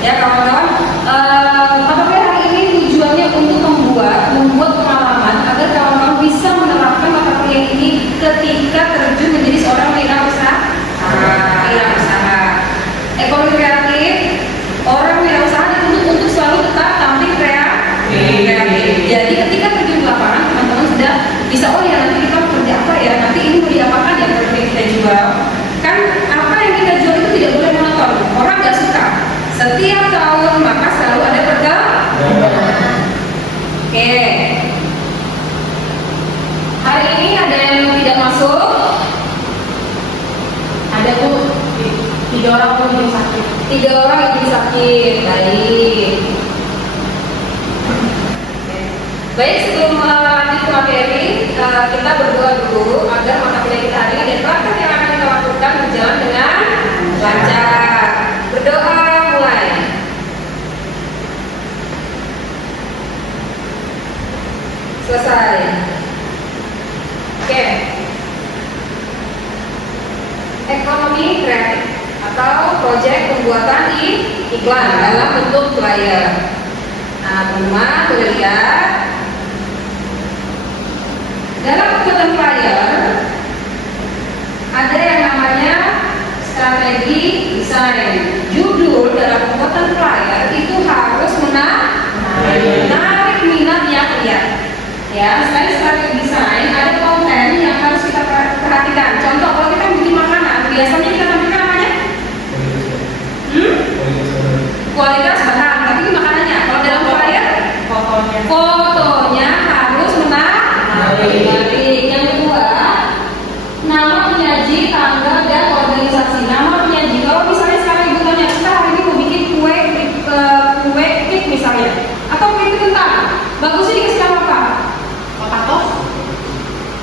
Ya kawan-kawan, mata kuliah hari ini tujuannya untuk membuat pengalaman agar kawan-kawan bisa menerapkan mata kuliah ini ketika terjun menjadi seorang wirausaha. Ekonomi kreatif, orang wirausaha dituntut untuk selalu tetap tampil kreatif. Jadi ketika terjun di lapangan, teman-teman sudah bisa, oh ya nanti kita mau kerja apa ya, nanti ini mau diapakan ya produk yang kita jual. Kan apa yang kita jual itu tidak boleh monoton, orang nggak suka. Setiap tahun maka selalu ada perbedaan. Oke. Hari ini ada yang tidak masuk? Ada Bu, 3 orang pun jadi sakit. 3 orang yang jadi sakit. Baik, sebelum lanjut ke materi, kita berdoa dulu agar mata kuliah kita hari ini dan praktek yang akan kita lakukan berjalan dengan lancar. Berdoa mulai. Selesai. Oke. Ekonomi kreatif atau proyek pembuatan iklan dalam bentuk flyer. Nah, teman-teman boleh lihat dalam pembuatan flyer ada yang namanya strategi desain. Judul dalam pembuatan flyer itu harus menarik minat yang lihat. Ya, selain strategi desain, ada konten yang harus kita perhatikan. Contoh, kalau kita bikin makanan, biasanya kita tampilkan namanya kualitas bahan, tapi ini makanannya. Kalau dalam flyer, fotonya harus menarik. Yang kedua, nama penyaji, tanggal, dan organisasi. Nama penyaji, kalau misalnya sekarang ibu tanya, kita hari ini mau bikin kue cake misalnya, atau kue kentang, bagusnya dikasih nama apa?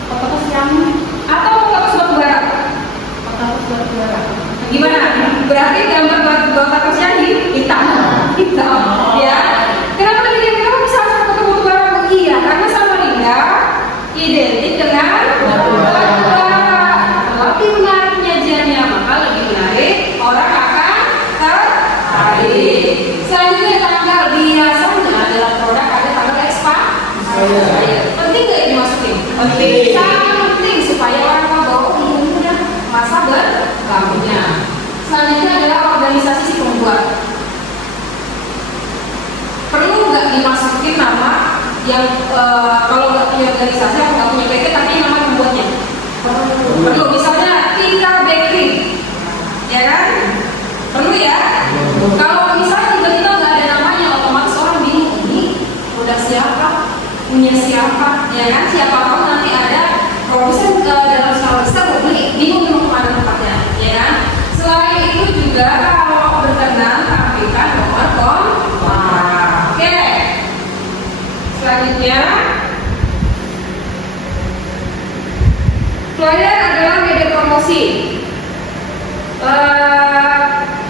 Kotak yang atau kotak batu bara? Kotak batu bara. Gimana? Berarti gambar kotak yang hitam. Ya. Kenapa tadi dia bisa kotak batu bara? Iya, karena Samarinda identik dengan batu bara. Lebih menarik penyajiannya, maka lebih menarik, orang akan tertarik. Selanjutnya tanggal, biasanya dalam produk ada tanggal expiry. Penting nggak ini masukin? Penting. Sangat penting supaya orang tahu ini udah masa berlakunya. Selanjutnya adalah organisasi si pembuat. Perlu nggak dimasukin nama yang kalau nggak punya organisasi atau nggak punya PT tapi nama pembuatnya? Perlu. Misalnya Tika Bakery, ya kan? Perlu ya. Kalau misalnya tiba-tiba nggak ada namanya, otomatis orang bingung ini udah siapa, punya siapa, ya kan? Siapa tahu nanti ada produsen dalam skala besar mau beli, bingung mau kemana tempatnya, ya kan? Selain itu juga kalau berkenan tampilkan nomor kontak. Oke. Selanjutnya, flyer adalah media promosi.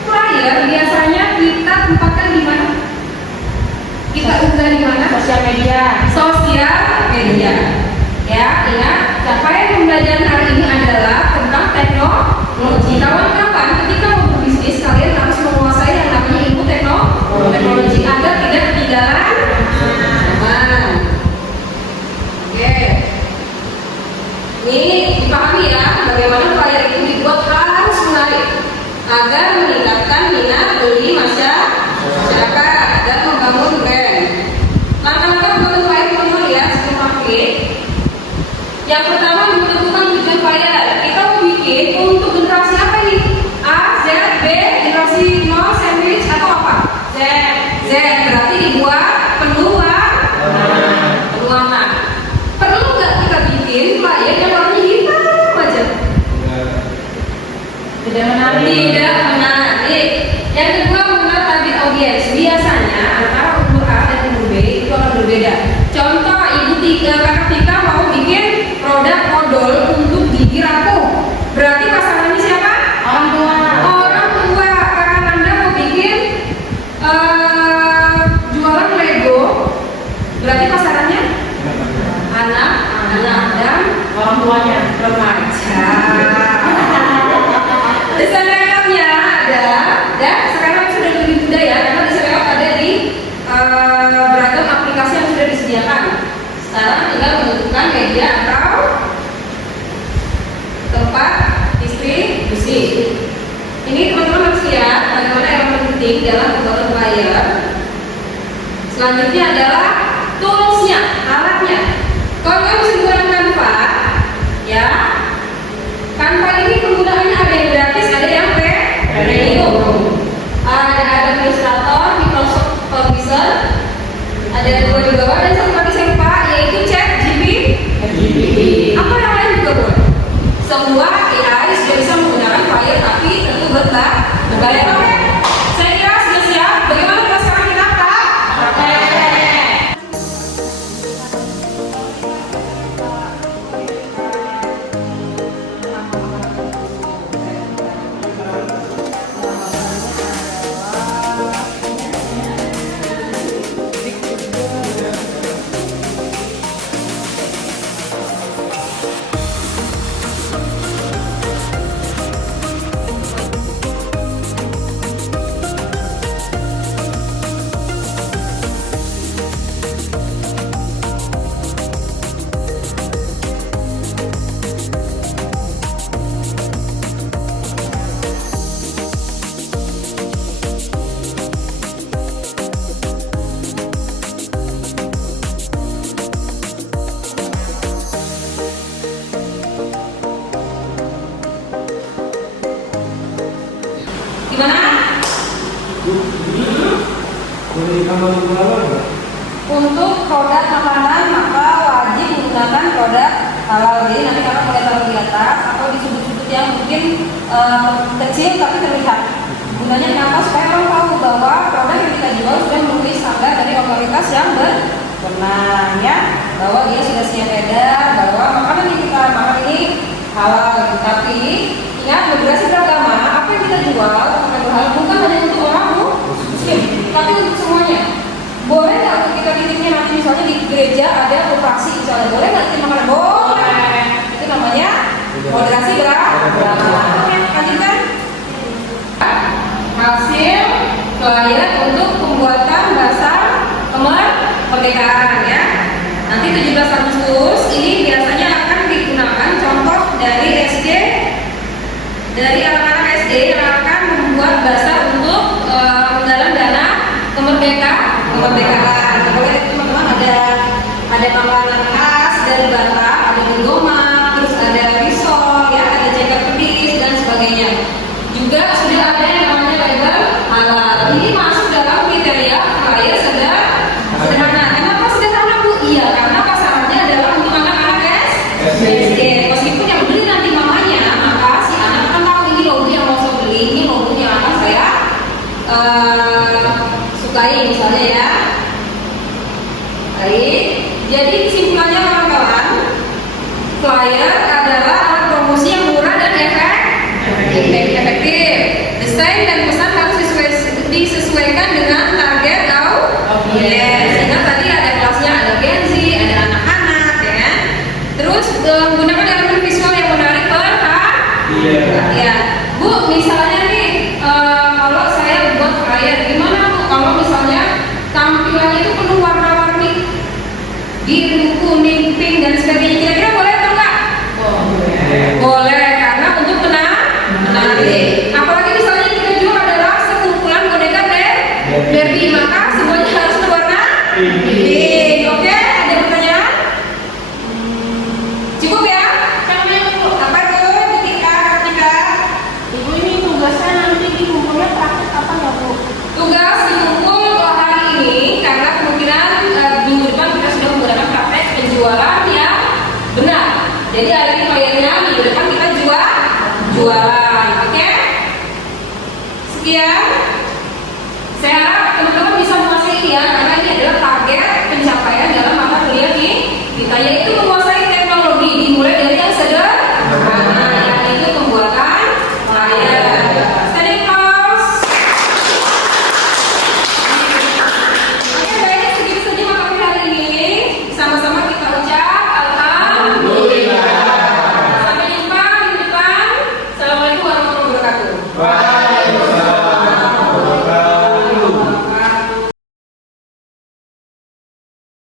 Flyer biasanya kita tempatkan di mana? Kita unggah di mana? Sosial media. Ya, ingat, capaian pembelajaran hari ini adalah tentang teknologi. Kawan-kawan, ketika mau berbisnis, kalian harus menguasai yang namanya ilmu teknologi agar tidak ketinggalan zaman. Oke. Ini dipahami ya, bagaimana flyer itu dibuat harus menarik agar meningkatkan minat beli masyarakat dan membangun brand. Langkah-langkah membuat flyer teman-teman ya, sebelum pakai. Yang pertama menentukan tujuan flyer. Kita mau bikin untuk generasi apa ini? A, Z, B, generasi 0, sandwich atau apa? Z berarti dibuat penuh warna. Perlu nggak kita bikin flyer yang warnanya hitam aja? Tidak menarik. Yang kedua, mengenal target audiens. Biasanya antara umur A dan umur B itu akan berbeda. Contoh, kakak Tika mau bikin produk odol untuk gigi rapuh. Berarti pasangannya siapa? Orang tua. Kakak Anda mau bikin jualan Lego. Berarti pasarannya anak dan orang tuanya, remaja. Desain makeupnya ada, dan sekarang sudah lebih mudah ya, karena disediakan. Sekarang tinggal menentukan media atau tempat distribusi. Ini teman-teman harus lihat bagaimana yang penting dalam pembuatan flyer. Selanjutnya adalah toolsnya, alatnya. Kalau kamu bisa menggunakan Canva, ya, Canva ini penggunaannya ada yang gratis, ada yang premium. Ada Illustrator, Microsoft Publisher, ada dua di bawah dan satu lagi saya lupa, yaitu ChatGPT. Apa yang lain juga boleh. Semua AI sudah bisa menggunakan flyer, tapi tentu berbayar. Oke, saya kira sudah siap. Bagaimana kalau sekarang kita praktek? Gimana? Untuk produk makanan maka wajib menggunakan produk halal. Jadi nanti kakak boleh taruh di atas atau di sudut-sudut yang mungkin kecil tapi terlihat. Gunanya kenapa? Supaya orang tahu bahwa produk yang kita jual sudah memenuhi standar dari otoritas yang berwenang, ya, bahwa dia sudah siap edar, bahwa makanan yang kita makan ini halal. Tapi ingat, moderasi beragama, apa yang kita jual bukan hanya untuk orang muslim, tapi untuk semuanya. Boleh nggak untuk kita titipnya nanti misalnya di gereja ada operasi misalnya, boleh nggak titip makanan? Boleh. Itu namanya moderasi beragama. Oke, lanjutkan. Hasil flyer untuk pembuatan dasar kemerdekaan, ya. Nanti 17 Agustus ini biasanya akan digunakan contoh dari SD, dari anak-anak SD yang akan membuat dasar untuk menggalang dana kemerdekaan. Boleh teman-teman, ada makanan khas dari Batak, ada goma, terus ada risol, ya, ada jagat pedis dan sebagainya. Juga sudah ada yang namanya label halal. Ini masuk dalam kriteria flyer sederhana. Kenapa sederhana, Bu? Iya, karena pasarannya adalah untuk anak-anak SD. Meskipun yang beli nanti mamanya, maka si anak kan tahu ini logo yang mau saya beli, ini logo yang akan saya sukai misalnya, ya. Baik, jadi kesimpulannya kawan-kawan, flyer adalah alat promosi yang murah dan efektif. Desain dan pesan harus disesuaikan dengan target audiens. Sehingga tadi ada kelasnya, ada Gen Z, ada anak-anak, ya. Terus menggunakan elemen visual yang menarik perhatian. Bu, misalnya nih, kalau saya buat flyer, gimana Bu? Kalau misalnya tampilannya itu penuh warna-warni, biru, kuning, pink dan sebagainya, kira-kira boleh atau enggak? Boleh, karena untuk menarik. Apalagi misalnya kita jual adalah sekumpulan boneka Barbie, maka semuanya harus berwarna pink. Oke, ada pertanyaan? Cukup ya? Apa itu? Ketika Ibu ini tugasnya nanti di kumpulnya praktek kapan ya, Bu? Tugas dikumpul hari ini karena kemungkinan minggu depan kita sudah menggunakan praktek penjualan yang benar. Jadi hari ini flyernya, minggu depan kita jualan. Oke? Sekian. Saya harap teman-teman bisa menguasai ini, ya, karena ini adalah target pencapaian dalam mata kuliah kita, yaitu